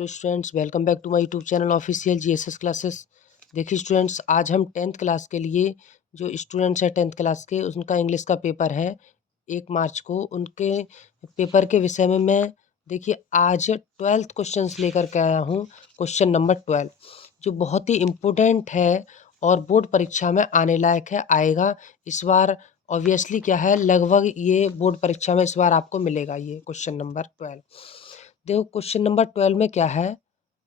Hello students, welcome back to my YouTube channel official GSS classes. देखिए students, आज हम 10th class के लिए जो स्टूडेंट्स हैं 10th क्लास के, उनका इंग्लिश का पेपर है 1 मार्च को। उनके पेपर के विषय में मैं देखिए आज 12th क्वेश्चंस लेकर के आया हूँ। क्वेश्चन नंबर 12 जो बहुत ही इम्पोर्टेंट है और बोर्ड परीक्षा में आने लायक है, आएगा इस बार। ऑब्वियसली क्या है, लगभग ये बोर्ड परीक्षा में इस बार आपको मिलेगा ये क्वेश्चन नंबर 12। देखो क्वेश्चन नंबर 12 में क्या है,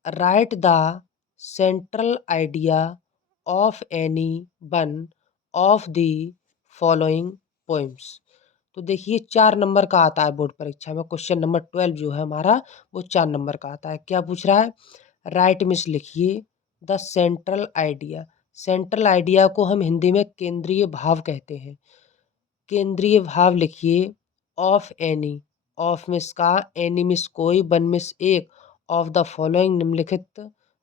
right the central idea of any one of the following poems. तो देखिए 4 नंबर का आता है बोर्ड परीक्षा में। क्वेश्चन नंबर 12 जो है हमारा वो 4 नंबर का आता है। क्या पूछ रहा है, राइट मिस लिखिए the central idea. Central idea को हम हिंदी में केंद्रीय भाव कहते हैं। केंद्रीय भाव लिखिए ऑफ एनी, ऑफ मिस का, एनी मिस कोई, वन मिस एक, ऑफ द फॉलोइंग निम्नलिखित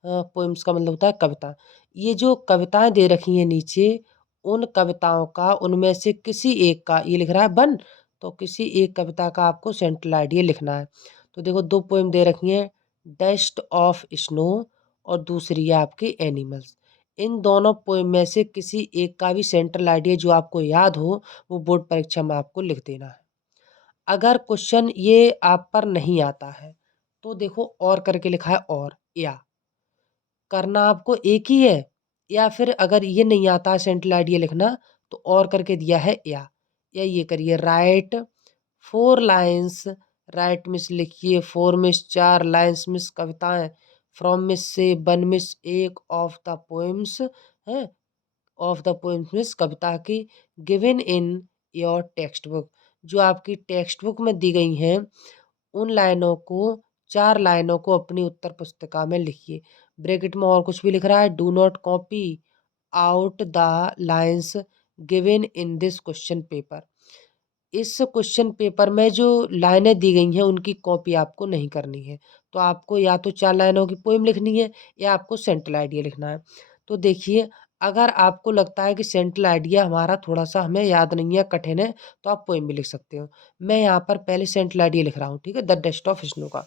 पोइम्स का मतलब होता है कविता। ये जो कविताएं दे रखी हैं नीचे, उन कविताओं का, उनमें से किसी एक का, ये लिख रहा है वन, तो किसी एक कविता का आपको सेंट्रल आइडिया लिखना है। तो देखो 2 पोइम दे रखी हैं, डस्ट ऑफ स्नो और दूसरी है आपकी एनिमल्स। इन दोनों पोइम में से किसी एक का भी सेंट्रल आइडिया जो आपको याद हो वो बोर्ड परीक्षा में आपको लिख देना है। अगर क्वेश्चन ये आप पर नहीं आता है तो देखो और करके लिखा है, और या करना आपको एक ही है, या फिर अगर ये नहीं आता है सेंट्रल आइडिया लिखना तो और करके दिया है या ये करिए, राइट 4 लाइन्स। राइट मिस लिखिए 4 मिस 4 लाइन्स मिस कविताएं, फ्रॉम मिस से 1 मिस एक, ऑफ द पोएम्स है, ऑफ द पोएम्स मीन्स कविता की, given in your text book, जो आपकी टेक्स्ट बुक में दी गई हैं उन लाइनों को, 4 लाइनों को अपनी उत्तर पुस्तिका में लिखिए। ब्रैकेट में और कुछ भी लिख रहा है, do not copy out the lines given in this question paper. इस क्वेश्चन पेपर में जो लाइनें दी गई हैं उनकी कॉपी आपको नहीं करनी है। तो आपको या तो 4 लाइनों की पोएम लिखनी है या आपको सेंट्रल आइडिया लिखना है। तो देखिए, अगर आपको लगता है कि सेंट्रल आइडिया हमारा थोड़ा सा हमें याद नहीं है, कठिन है, तो आप पोएम भी लिख सकते हो। मैं यहाँ पर पहले सेंट्रल आइडिया लिख रहा हूँ, ठीक है, द डस्ट ऑफ स्नो का।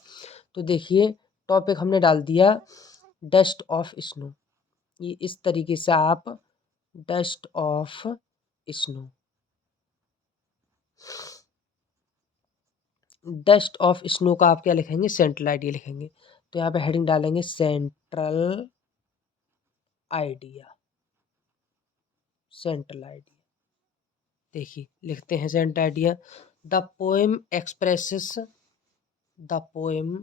तो देखिए टॉपिक हमने डाल दिया डस्ट ऑफ स्नो। ये इस तरीके से आप dust of snow, dust of snow का आप क्या लिखेंगे, सेंट्रल आइडिया लिखेंगे। तो यहाँ पे हेडिंग डालेंगे सेंट्रल आइडिया, सेंट्रल आइडिया। देखिए लिखते हैं central idea, the poem expresses, the poem,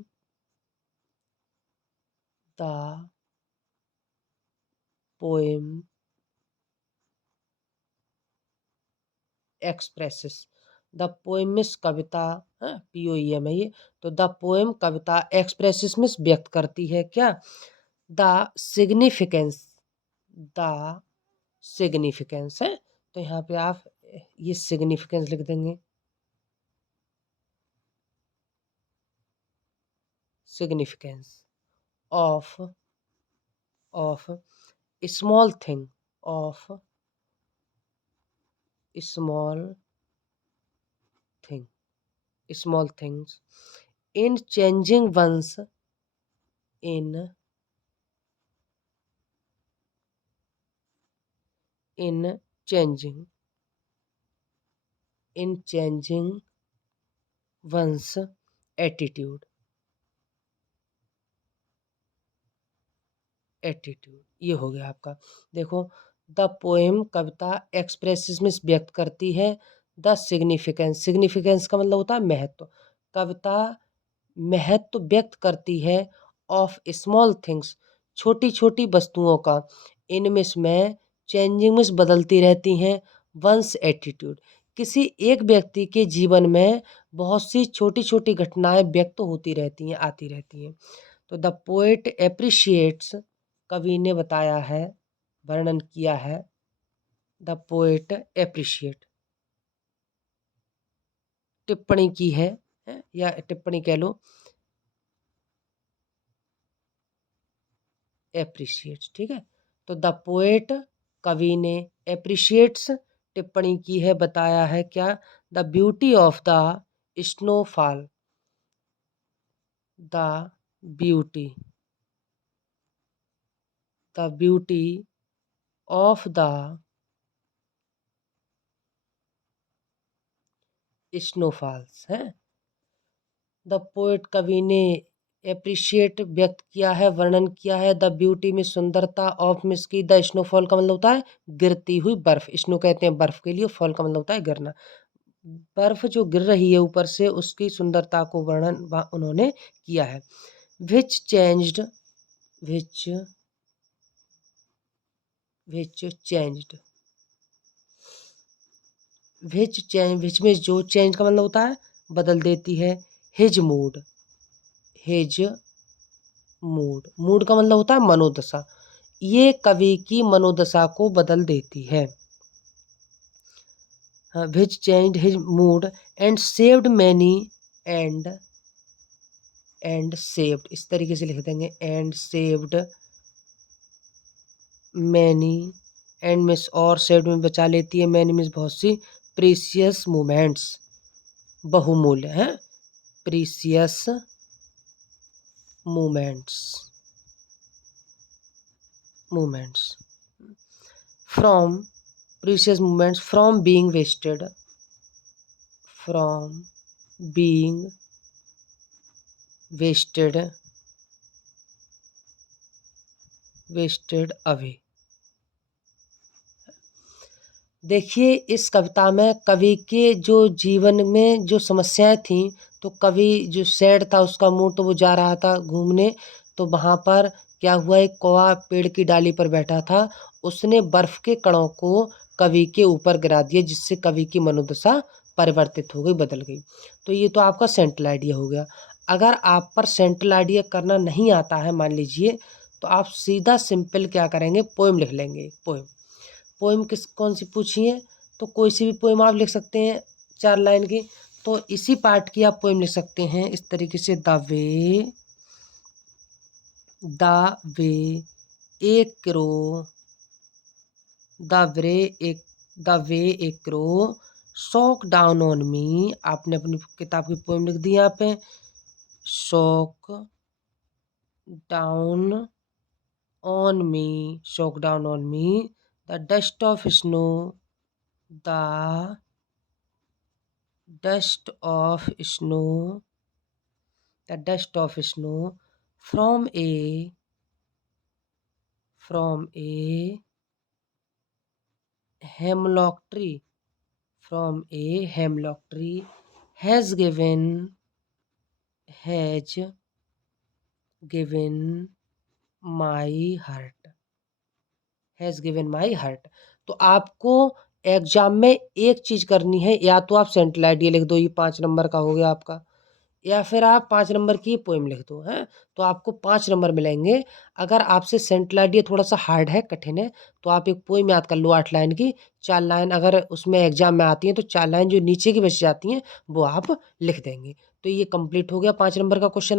the poem expresses, the poem miss Kavita, POEM है ये। तो the poem Kavita, expresses miss व्यक्त करती है क्या, द सिग्निफिकेंस, द सिग्निफिकेंस है। तो यहाँ पे आप ये सिग्निफिकेंस लिख देंगे, significance of small thing, of small thing, small things in changing one's, in in changing, in changing one's attitude, attitude ये हो गया आपका। देखो द पोएम कविता एक्सप्रेसिस में व्यक्त करती है द सिग्निफिकेंस, सिग्निफिकेंस का मतलब होता है महत्व। कविता महत्व व्यक्त करती है ऑफ स्मॉल थिंग्स, छोटी छोटी वस्तुओं का, इनमें में चेंजिंग में बदलती रहती हैं, वंस एटीट्यूड, किसी एक व्यक्ति के जीवन में बहुत सी छोटी छोटी घटनाएं व्यक्त होती रहती हैं, आती रहती हैं। तो द पोएट एप्रिशिएट्स, कवि ने बताया है, वर्णन किया है, द पोएट एप्रिशिएट, टिप्पणी की है या टिप्पणी कह लो, एप्रिशिएट्स, ठीक है। तो द पोएट, कवि ने, एप्रिशिएट्स टिप्पणी की है, बताया है क्या, the beauty of the snowfall, the beauty, the beauty of the snowfalls है। द पोएट, कवि ने एप्रिशिएट व्यक्त किया है, वर्णन किया है, द ब्यूटी में सुंदरता, ऑफ मिस की, द स्नोफॉल का मतलब होता है गिरती हुई बर्फ, स्नो कहते हैं बर्फ के लिए, फॉल का मतलब होता है गिरना। बर्फ जो गिर रही है ऊपर से उसकी सुंदरता को वर्णन उन्होंने किया है। विच चेंज्ड, विच चेंज्ड, विच में जो चेंज का मतलब होता है बदल देती है। हिज मूड, हिज मूड का मतलब होता है मनोदशा, ये कवि की मनोदशा को बदल देती है। Which changed his mood and saved many, and saved, इस तरीके से लिख देंगे, and saved many, and miss और सेव्ड में बचा लेती है, मैनी मिस बहुत सी, प्रीसियस मोमेंट्स, बहुमूल्य है, precious moments from, precious moments from being wasted, from being wasted away. देखिए इस कविता में कवि के जो जीवन में जो समस्याएं थीं, तो कवि जो सैड था उसका मूड, तो वो जा रहा था घूमने, तो वहाँ पर क्या हुआ, एक कौवा पेड़ की डाली पर बैठा था, उसने बर्फ़ के कणों को कवि के ऊपर गिरा दिया, जिससे कवि की मनोदशा परिवर्तित हो गई, बदल गई। तो ये तो आपका सेंट्रल आइडिया हो गया। अगर आप पर सेंट्रल आइडिया करना नहीं आता है मान लीजिए, तो आप सीधा सिंपल क्या करेंगे, पोएम लिख लेंगे। पोएम कौन सी पूछी है, तो कोई सी भी पोएम आप लिख सकते हैं 4 लाइन की। तो इसी पार्ट की आप पोएम लिख सकते हैं इस तरीके से, द वे एक क्रो, द वे एक crow shock down on me, आपने अपनी किताब की पोएम लिख दी यहाँ पे, shock down on me, shock down on me, the dust of snow, the dust of snow, the dust of snow from a hemlock tree, from a hemlock tree has given my heart, has given my heart। तो आपको exam में एक चीज करनी है, या तो आप सेंट्रल आइडिया लिख दो, ये 5 नंबर का हो गया आपका, या फिर आप 5 नंबर की पोएम लिख दो, हैं तो आपको 5 नंबर मिलेंगे। अगर आपसे सेंट्रल आइडिया थोड़ा सा हार्ड है, कठिन है, तो आप एक पोएम याद कर लो 8 लाइन की, 4 लाइन अगर उसमें एग्जाम में आती हैं तो 4 लाइन जो नीचे की बच जाती हैं वो आप लिख देंगे। तो ये कंप्लीट हो गया 5 नंबर का क्वेश्चन।